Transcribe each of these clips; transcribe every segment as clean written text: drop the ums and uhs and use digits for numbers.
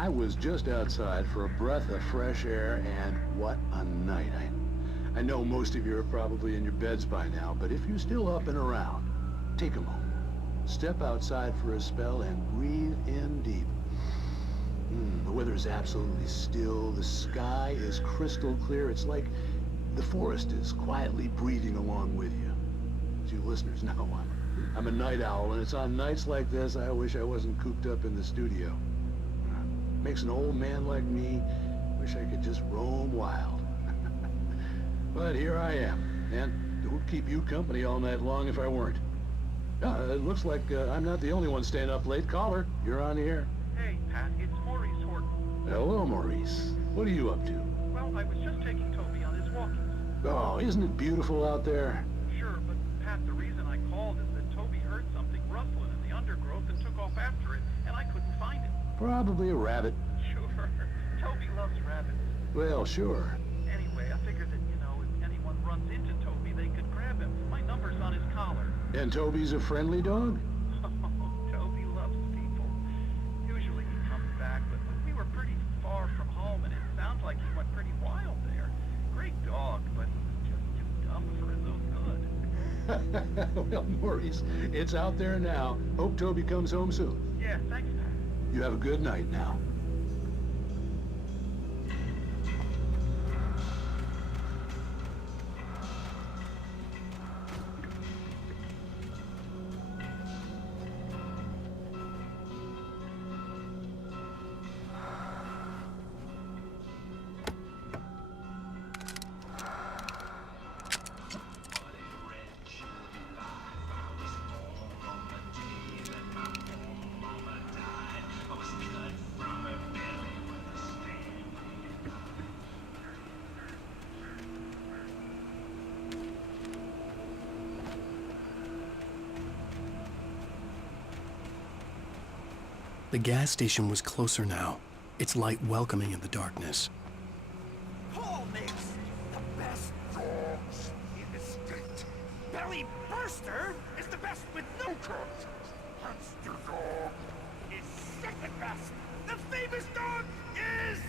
I was just outside for a breath of fresh air, and what a night. I know most of you are probably in your beds by now, but if you're still up and around, take a moment. Step outside for a spell and breathe in deep. The weather is absolutely still. The sky is crystal clear. It's like the forest is quietly breathing along with you. As you listeners know, I'm a night owl, and it's on nights like this I wish I wasn't cooped up in the studio. Makes an old man like me wish I could just roam wild. But here I am, and it would keep you company all night long if I weren't. It looks like I'm not the only one staying up late. Caller, you're on the air. Hey, Pat, it's Maurice Horton. Hello, Maurice. What are you up to? Well, I was just taking Toby on his walkies. Oh, isn't it beautiful out there? Sure, but Pat, the reason I called is that Toby heard something rustling in the undergrowth and took off after it, and I couldn't find it. Probably a rabbit. Sure. Toby loves rabbits. Well, sure. Anyway, I figured that, if anyone runs into Toby, they could grab him. My number's on his collar. And Toby's a friendly dog? Toby loves people. Usually he comes back, but we were pretty far from home, and it sounds like he went pretty wild there. Great dog, but just too dumb for his own good. Well, Maurice, it's out there now. Hope Toby comes home soon. Yeah, thanks, Pat. You have a good night now. The gas station was closer now, its light welcoming in the darkness. Paul makes the best dogs in the state. Belly Burster is the best with no cuts. Monster Dog is second best. The famous dog is...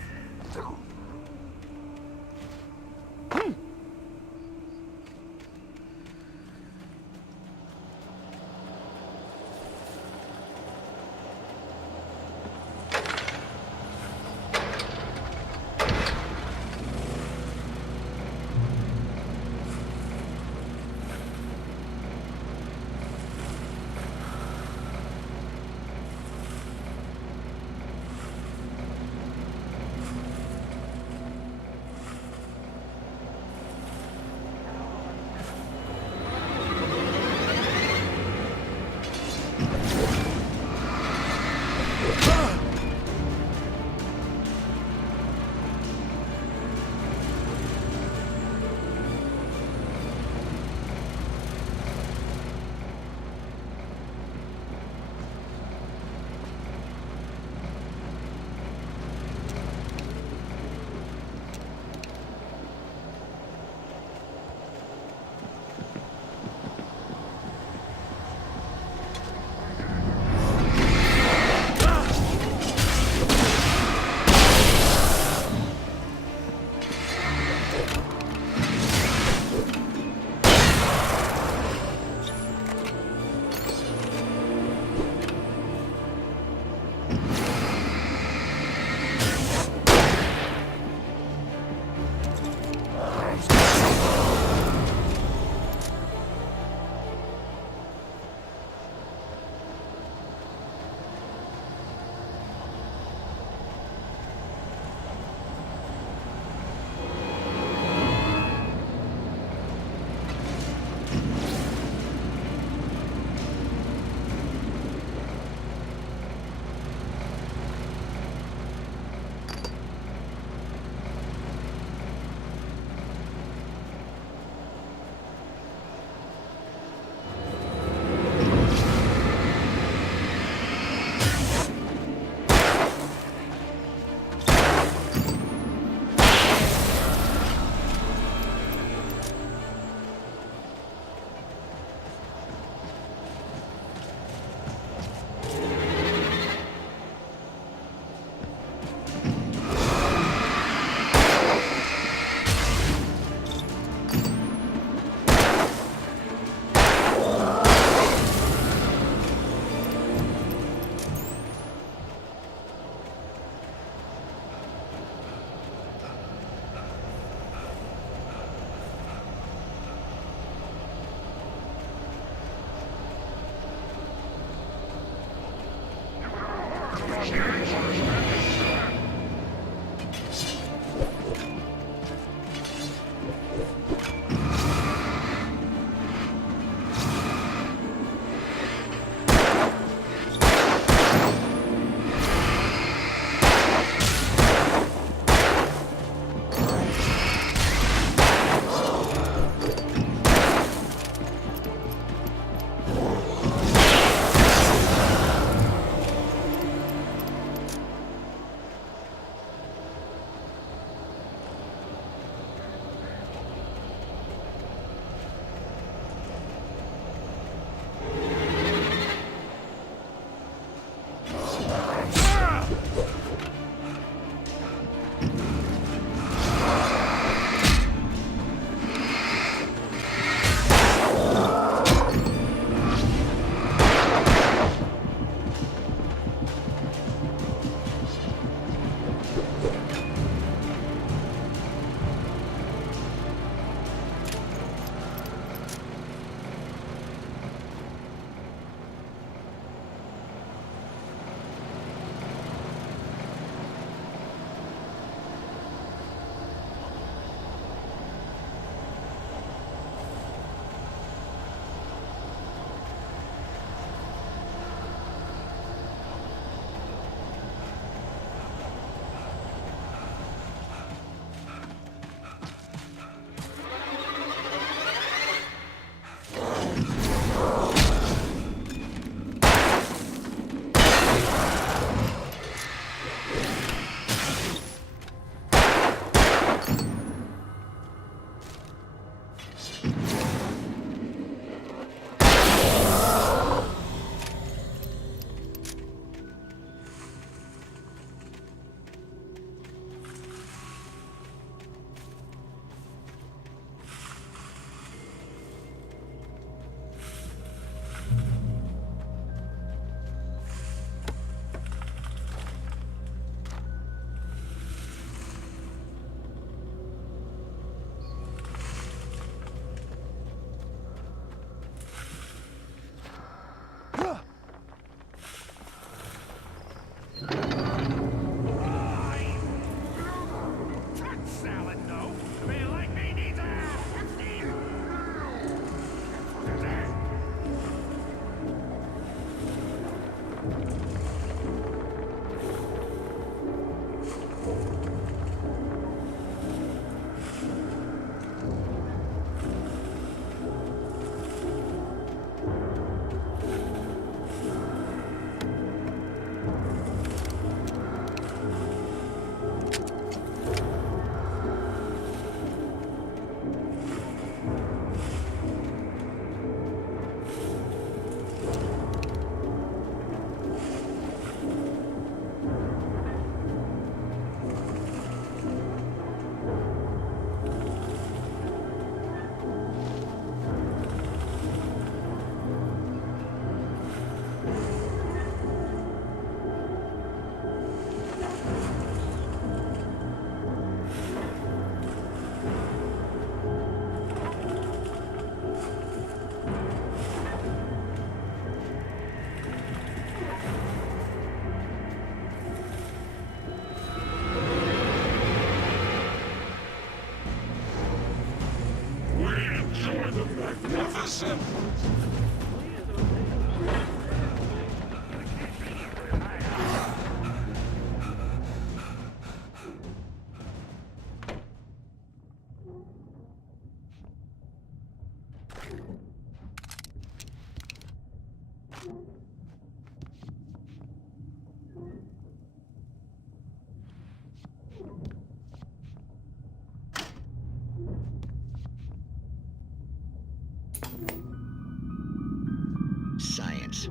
Science.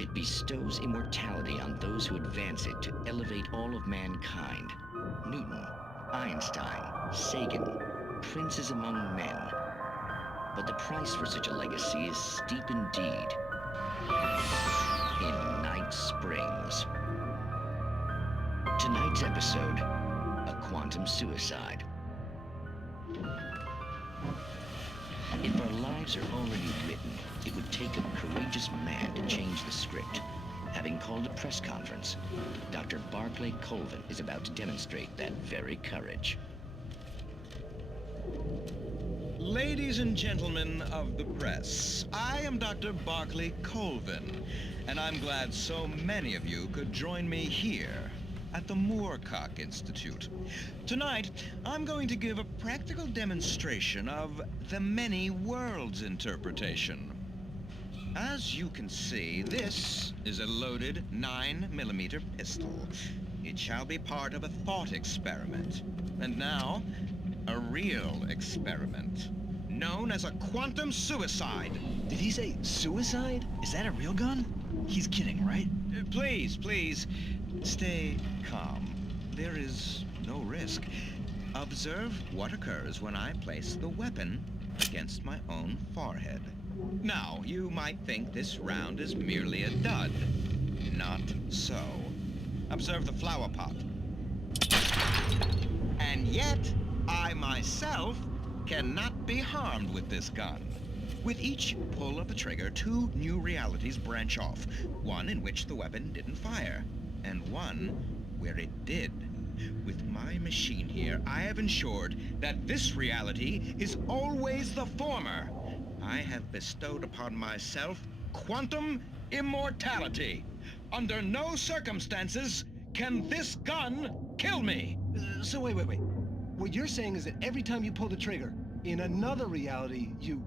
It bestows immortality on those who advance it to elevate all of mankind. Newton, Einstein, Sagan, princes among men. But the price for such a legacy is steep indeed. In Night Springs. Tonight's episode, a quantum suicide. If our lives are already written, it would take a courageous man to change the script. having called a press conference. Dr. Barclay Colvin is about to demonstrate that very courage. Ladies and gentlemen of the press, I am Dr. Barclay Colvin, and I'm glad so many of you could join me here at the Moorcock Institute. Tonight, I'm going to give a practical demonstration of the many worlds interpretation. As you can see, this is a loaded 9mm pistol. It shall be part of a thought experiment. And now, a real experiment, known as a quantum suicide. Did he say suicide? Is that a real gun? He's kidding, right? Please, stay calm. There is no risk. Observe what occurs when I place the weapon against my own forehead. Now, you might think this round is merely a dud. Not so. Observe the flower pot. And yet, I myself cannot be harmed with this gun. With each pull of the trigger, 2 new realities branch off. One in which the weapon didn't fire, and one where it did. With my machine here, I have ensured that this reality is always the former. I have bestowed upon myself quantum immortality. Under no circumstances can this gun kill me. So wait. What you're saying is that every time you pull the trigger, in another reality, you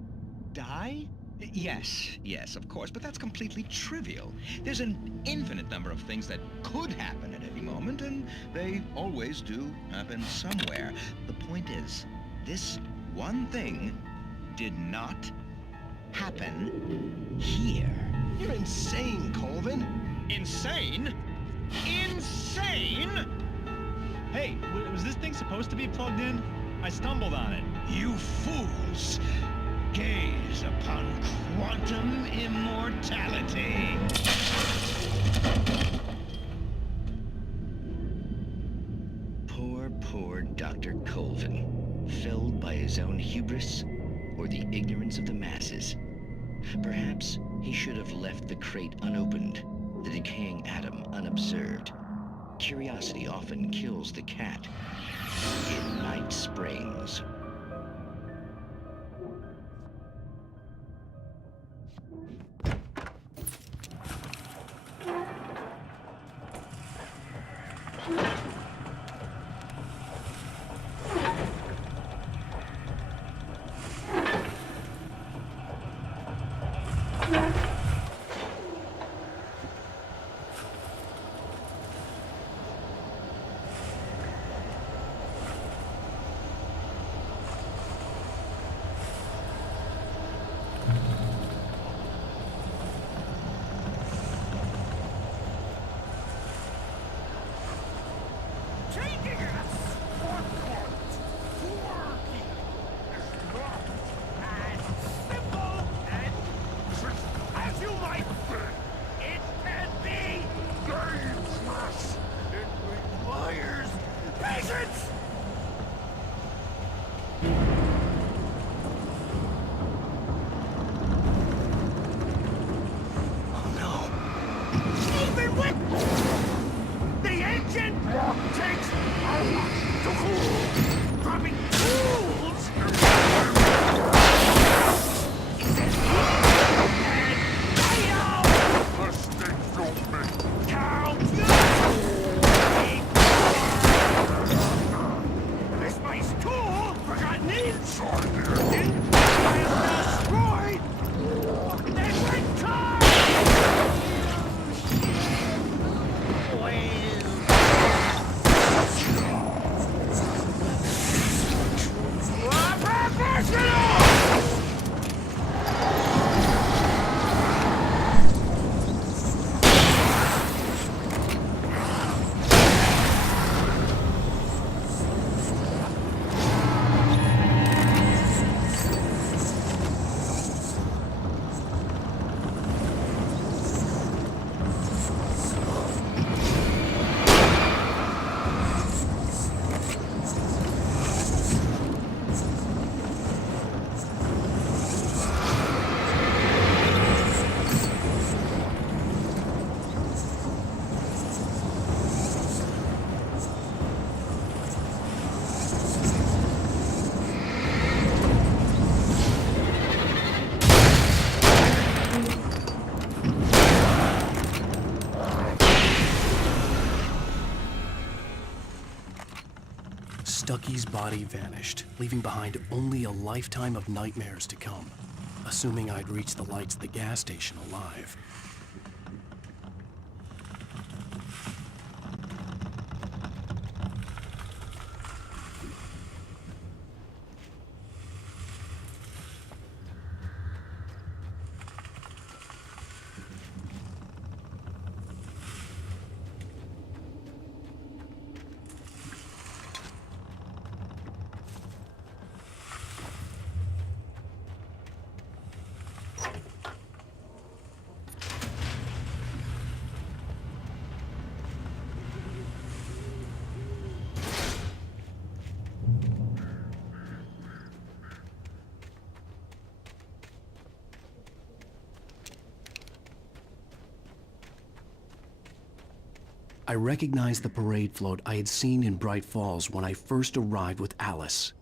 die? Yes, of course, but that's completely trivial. There's an infinite number of things that could happen at any moment, and they always do happen somewhere. The point is, this one thing did not happen here. You're insane, Colvin. Insane? Insane? Hey, was this thing supposed to be plugged in? I stumbled on it. You fools! Gaze upon quantum immortality. Poor Dr. Colvin, felled by his own hubris or the ignorance of the masses. Perhaps he should have left the crate unopened, the decaying atom unobserved. Curiosity often kills the cat. In Night Springs. Taking us for quote, working is not as simple and as you might think. It can be dangerous. It requires patience. Even with the engine takes hours to cool, dropping tools. It says and fire. Mistakes don't make count. This nice tool forgotten inside here. Destroyed. Then went time. Bucky's body vanished, leaving behind only a lifetime of nightmares to come, assuming I'd reach the lights at the gas station alive. I recognized the parade float I had seen in Bright Falls when I first arrived with Alice.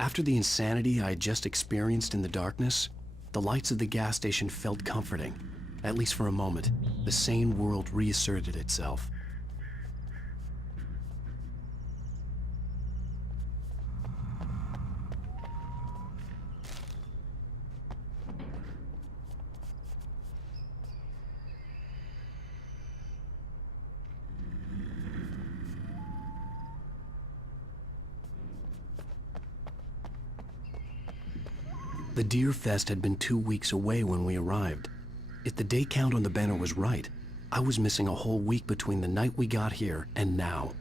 After the insanity I had just experienced in the darkness, the lights of the gas station felt comforting. At least for a moment, the sane world reasserted itself. The Deer Fest had been 2 weeks away when we arrived. If the day count on the banner was right, I was missing a whole week between the night we got here and now.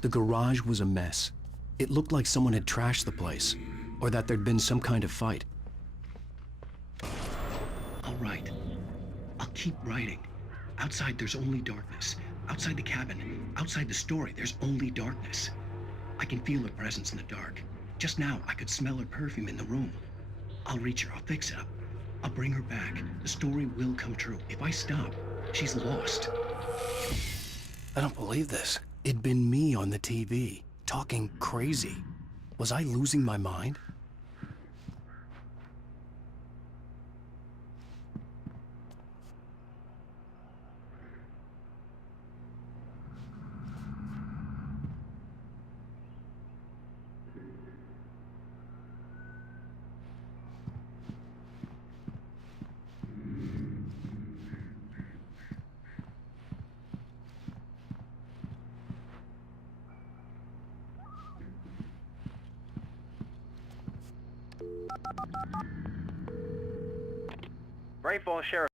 The garage was a mess. It looked like someone had trashed the place, or that there'd been some kind of fight. I'll write. I'll keep writing. Outside, there's only darkness. Outside the cabin, outside the story, there's only darkness. I can feel her presence in the dark. Just now, I could smell her perfume in the room. I'll reach her. I'll fix it up. I'll bring her back. The story will come true. If I stop, she's lost. I don't believe this. It'd been me on the TV, talking crazy. Was I losing my mind? Bright Falls Sheriff